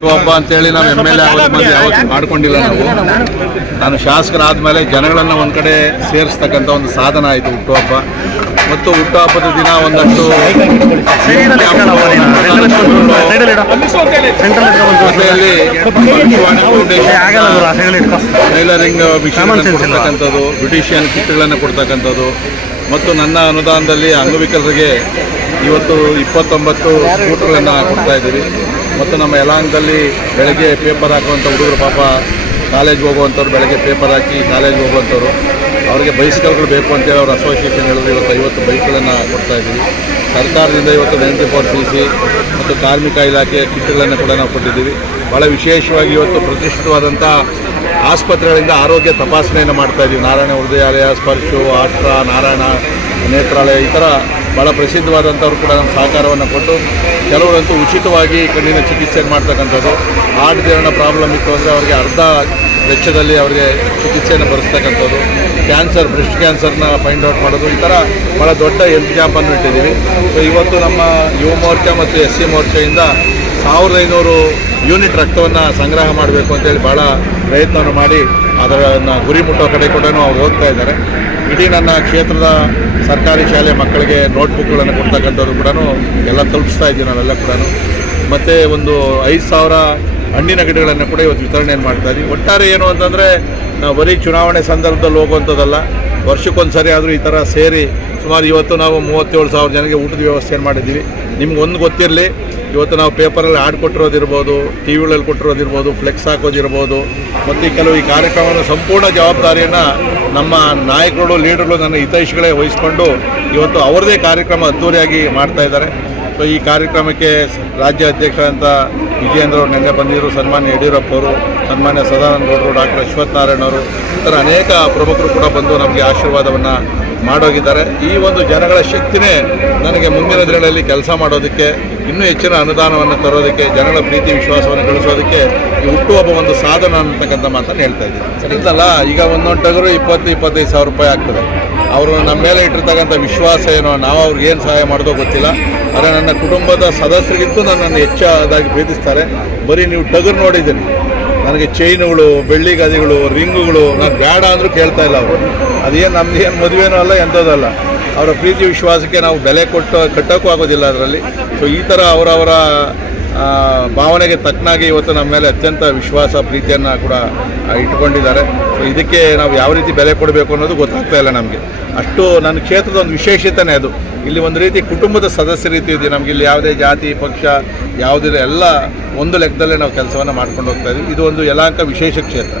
ಒಬ್ಬ ಅಂತೇಳಿ ನಾವು MLA ಆಗೋದು ಮಂದಿ ಯಾವತ್ತು ಮಾಡ್ಕೊಂಡಿಲ್ಲ. ನಾನು ಶಾಸಕರಾದ್ಮೇಲೆ ಜನಗಳನ್ನ ಒಂದ್ ಕಡೆ ಸೇರಿಸ್ತಕ್ಕಂಥ ಒಂದು ಸಾಧನ ಆಯಿತು ಹುಟ್ಟುಹಬ್ಬ. ಮತ್ತು ಹುಟ್ಟುಹಬ್ಬದ ದಿನ ಒಂದಷ್ಟು ಟೈಲರಿಂಗ್ ಮಿಷನ್ ಕೊಡ್ತಕ್ಕಂಥದ್ದು, ಬ್ಯೂಟಿಷಿಯನ್ ಕಿಟ್ಗಳನ್ನು ಕೊಡ್ತಕ್ಕಂಥದ್ದು ಮತ್ತು ನನ್ನ ಅನುದಾನದಲ್ಲಿ ಅಂಗವಿಕಲರಿಗೆ ಇವತ್ತು 29 ಸ್ಕೂಟರ್ಗಳನ್ನು ಕೊಡ್ತಾ ಇದ್ದೀವಿ. ಮತ್ತು ನಮ್ಮ ಯಲಾಂಗದಲ್ಲಿ ಬೆಳಗ್ಗೆ ಪೇಪರ್ ಹಾಕುವಂಥ ಹುಡುಗರು ಪಾಪ ಕಾಲೇಜ್ಗೆ ಹೋಗುವಂಥವ್ರು ಬೆಳಗ್ಗೆ ಪೇಪರ್ ಹಾಕಿ ಕಾಲೇಜ್ಗೆ ಹೋಗುವಂಥವ್ರು ಅವರಿಗೆ ಬೈಸ್ಕಲ್ಗಳು ಬೇಕು ಅಂತೇಳಿ ಅವ್ರ ಅಸೋಸಿಯೇಷನ್ ಹೇಳಿದ್ರು. ಇವತ್ತು 50 ಬೈಕ್ಗಳನ್ನು ಕೊಡ್ತಾ ಇದ್ದೀವಿ. ಸರ್ಕಾರದಿಂದ ಇವತ್ತು 94cc ಮತ್ತು ಕಾರ್ಮಿಕ ಇಲಾಖೆ ಕಿಟ್ಗಳನ್ನು ಕೂಡ ನಾವು ಕೊಟ್ಟಿದ್ದೀವಿ. ಭಾಳ ವಿಶೇಷವಾಗಿ ಇವತ್ತು ಪ್ರತಿಷ್ಠಿತವಾದಂಥ ಆಸ್ಪತ್ರೆಗಳಿಂದ ಆರೋಗ್ಯ ತಪಾಸಣೆಯನ್ನು ಮಾಡ್ತಾಯಿದ್ದೀವಿ. ನಾರಾಯಣ ಹೃದಯಾಲಯ, ಸ್ಪರ್ಶು, ಆಸ್ಟ್ರಾ, ನಾರಾಯಣ ನೇತ್ರಾಲಯ ಈ ಥರ ಭಾಳ ಪ್ರಸಿದ್ಧವಾದಂಥವ್ರು ಕೂಡ ನಮ್ಮ ಸಹಕಾರವನ್ನು ಕೊಟ್ಟು ಕೆಲವರಂತೂ ಉಚಿತವಾಗಿ ಕಣ್ಣಿನ ಚಿಕಿತ್ಸೆ ಮಾಡ್ತಕ್ಕಂಥದ್ದು. ಹಾರ್ಟ್ ದೇವನ ಪ್ರಾಬ್ಲಮ್ ಇತ್ತು ಅಂದರೆ ಅವರಿಗೆ ಅರ್ಧ ವೆಚ್ಚದಲ್ಲಿ ಅವರಿಗೆ ಚಿಕಿತ್ಸೆಯನ್ನು ಬರೆಸ್ತಕ್ಕಂಥದ್ದು. ಕ್ಯಾನ್ಸರ್, ಬ್ರೆಸ್ಟ್ ಕ್ಯಾನ್ಸರ್ನ ಫೈಂಡ್ ಔಟ್ ಮಾಡೋದು, ಈ ಥರ ಭಾಳ ದೊಡ್ಡ ಹೆಲ್ತ್ ಕ್ಯಾಂಪನ್ನು ಇಟ್ಟಿದ್ದೀವಿ. ಸೊ ಇವತ್ತು ನಮ್ಮ ಯುವ ಮೋರ್ಚಾ ಮತ್ತು SC ಮೋರ್ಚಾಯಿಂದ 1500 ಯೂನಿಟ್ ರಕ್ತವನ್ನು ಸಂಗ್ರಹ ಮಾಡಬೇಕು ಅಂತೇಳಿ ಭಾಳ ಪ್ರಯತ್ನವನ್ನು ಮಾಡಿ ಅದನ್ನು ಗುರಿ ಮುಟ್ಟೋ ಕಡೆ ಕೂಡ ಅವ್ರು ಹೋಗ್ತಾ ಇದ್ದಾರೆ. ಇಡೀ ನನ್ನ ಕ್ಷೇತ್ರದ ಸರ್ಕಾರಿ ಶಾಲೆ ಮಕ್ಕಳಿಗೆ ನೋಟ್ಬುಕ್ಗಳನ್ನು ಕೊಡ್ತಕ್ಕಂಥದ್ದು ಕೂಡ ಎಲ್ಲ ತಲುಪಿಸ್ತಾ ಇದ್ದೀವಿ ನಾವೆಲ್ಲ ಕೂಡ. ಮತ್ತು ಒಂದು 5000 ಹಣ್ಣಿನ ಗಿಡಗಳನ್ನು ಕೂಡ ಇವತ್ತು ವಿತರಣೆಯನ್ನು ಮಾಡ್ತಾಯಿದ್ದೀವಿ. ಒಟ್ಟಾರೆ ಏನು ಅಂತಂದರೆ ನಾವು ಬರೀ ಚುನಾವಣೆ ಸಂದರ್ಭದಲ್ಲಿ ಹೋಗುವಂಥದ್ದಲ್ಲ, ವರ್ಷಕ್ಕೊಂದು ಸರಿ ಆದರೂ ಈ ಥರ ಸೇರಿ ಸುಮಾರು ಇವತ್ತು ನಾವು 37,000 ಜನಕ್ಕೆ ಊಟದ ವ್ಯವಸ್ಥೆಯನ್ನು ಮಾಡಿದ್ದೀವಿ. ನಿಮ್ಗೊಂದು ಗೊತ್ತಿರಲಿ, ಇವತ್ತು ನಾವು ಪೇಪರಲ್ಲಿ ಆಡ್ ಕೊಟ್ಟಿರೋದಿರ್ಬೋದು, TV ಕೊಟ್ಟಿರೋದಿರ್ಬೋದು, ಫ್ಲೆಕ್ಸ್ ಹಾಕೋದಿರ್ಬೋದು, ಮತ್ತು ಕೆಲವು ಈ ಕಾರ್ಯಕ್ರಮದ ಸಂಪೂರ್ಣ ಜವಾಬ್ದಾರಿಯನ್ನು ನಮ್ಮ ನಾಯಕರು, ಲೀಡರ್ಗಳು, ನನ್ನ ಹಿತೈಷಿಗಳೇ ವಹಿಸ್ಕೊಂಡು ಇವತ್ತು ಅವ್ರದ್ದೇ ಕಾರ್ಯಕ್ರಮ ಅದ್ದೂರಿಯಾಗಿ ಮಾಡ್ತಾಯಿದ್ದಾರೆ. ಸೊ ಈ ಕಾರ್ಯಕ್ರಮಕ್ಕೆ ರಾಜ್ಯ ಅಧ್ಯಕ್ಷರಂತ ವಿಜಯೇಂದ್ರ ಅವರು ನಿನ್ನೆ ಬಂದಿದ್ದರು, ಸನ್ಮಾನ್ಯ ಯಡಿಯೂರಪ್ಪ ಅವರು, ಸನ್ಮಾನ್ಯ ಸದಾನಂದ ಗೌಡರು, ಡಾಕ್ಟರ್ ಅಶ್ವತ್ಥನಾರಾಯಣ ಅವರು, ಈ ಥರ ಅನೇಕ ಪ್ರಮುಖರು ಕೂಡ ಬಂದು ನಮಗೆ ಆಶೀರ್ವಾದವನ್ನು ಮಾಡೋಗಿದ್ದಾರೆ. ಈ ಒಂದು ಜನಗಳ ಶಕ್ತಿನೇ ನನಗೆ ಮುಂದಿನ ದಿನಗಳಲ್ಲಿ ಕೆಲಸ ಮಾಡೋದಕ್ಕೆ, ಇನ್ನೂ ಹೆಚ್ಚಿನ ಅನುದಾನವನ್ನು ತರೋದಕ್ಕೆ, ಜನಗಳ ಪ್ರೀತಿ ವಿಶ್ವಾಸವನ್ನು ಗಳಿಸೋದಕ್ಕೆ ಈ ಹುಟ್ಟುಹಬ್ಬ ಒಂದು ಸಾಧನ ಅಂತಕ್ಕಂಥ ಮಾತನ್ನು ಹೇಳ್ತಾ ಇದ್ದೀನಿ. ಸರಿದಲ್ಲ, ಈಗ ಒಂದೊಂದು ಟಗರು 20-25 ಸಾವಿರ ರೂಪಾಯಿ ಆಗ್ತದೆ. ಅವರು ನಮ್ಮ ಮೇಲೆ ಇಟ್ಟಿರ್ತಕ್ಕಂಥ ವಿಶ್ವಾಸ ಏನೋ, ನಾವು ಅವ್ರಿಗೆ ಏನು ಸಹಾಯ ಮಾಡೋದೋ ಗೊತ್ತಿಲ್ಲ. ಆದರೆ ನನ್ನ ಕುಟುಂಬದ ಸದಸ್ಯರಿಗಿಂತೂ ನನ್ನನ್ನು ಹೆಚ್ಚಾದಾಗಿ ಪ್ರೀತಿಸ್ತಾರೆ. ಬರೀ ನೀವು ಟಗರು ನೋಡಿದ್ದೀರಿ, ನನಗೆ ಚೈನುಗಳು, ಬೆಳ್ಳಿ ಗದಿಗಳು, ರಿಂಗುಗಳು ನಾನು ಬೇಡ ಅಂದರೂ ಕೇಳ್ತಾ ಇಲ್ಲ ಅವರು. ಅದೇನು ನಮ್ಮದೇನು ಮದುವೆನೂ ಅಲ್ಲ, ಎಂಥದ್ದಲ್ಲ. ಅವರ ಪ್ರೀತಿ ವಿಶ್ವಾಸಕ್ಕೆ ನಾವು ಬೆಲೆ ಕಟ್ಟೋಕ್ಕೂ ಆಗೋದಿಲ್ಲ ಅದರಲ್ಲಿ. ಸೊ ಈ ಥರ ಅವರವರ ಭಾವನೆಗೆ ತಕ್ಕನಾಗಿ ಇವತ್ತು ನಮ್ಮ ಮೇಲೆ ಅತ್ಯಂತ ವಿಶ್ವಾಸ, ಪ್ರೀತಿಯನ್ನು ಕೂಡ ಇಟ್ಕೊಂಡಿದ್ದಾರೆ. ಸೊ ಇದಕ್ಕೆ ನಾವು ಯಾವ ರೀತಿ ಬೆಲೆ ಕೊಡಬೇಕು ಅನ್ನೋದು ಗೊತ್ತಾಗ್ತಾ ಇಲ್ಲ ನಮಗೆ. ಅಷ್ಟು ನನ್ನ ಕ್ಷೇತ್ರದ ಒಂದು ವಿಶೇಷತೆನೇ ಅದು. ಇಲ್ಲಿ ಒಂದು ರೀತಿ ಕುಟುಂಬದ ಸದಸ್ಯ ರೀತಿ ಇದೆ ನಮಗೆ. ಇಲ್ಲಿ ಯಾವುದೇ ಜಾತಿ ಪಕ್ಷ ಯಾವುದಿಲ್ಲ, ಎಲ್ಲ ಒಂದು ಲೆಕ್ಕದಲ್ಲೇ ನಾವು ಕೆಲಸವನ್ನು ಮಾಡ್ಕೊಂಡು ಹೋಗ್ತಾ ಇದ್ದೀವಿ. ಇದು ಒಂದು ಯಲಾಂಕ ವಿಶೇಷ ಕ್ಷೇತ್ರ.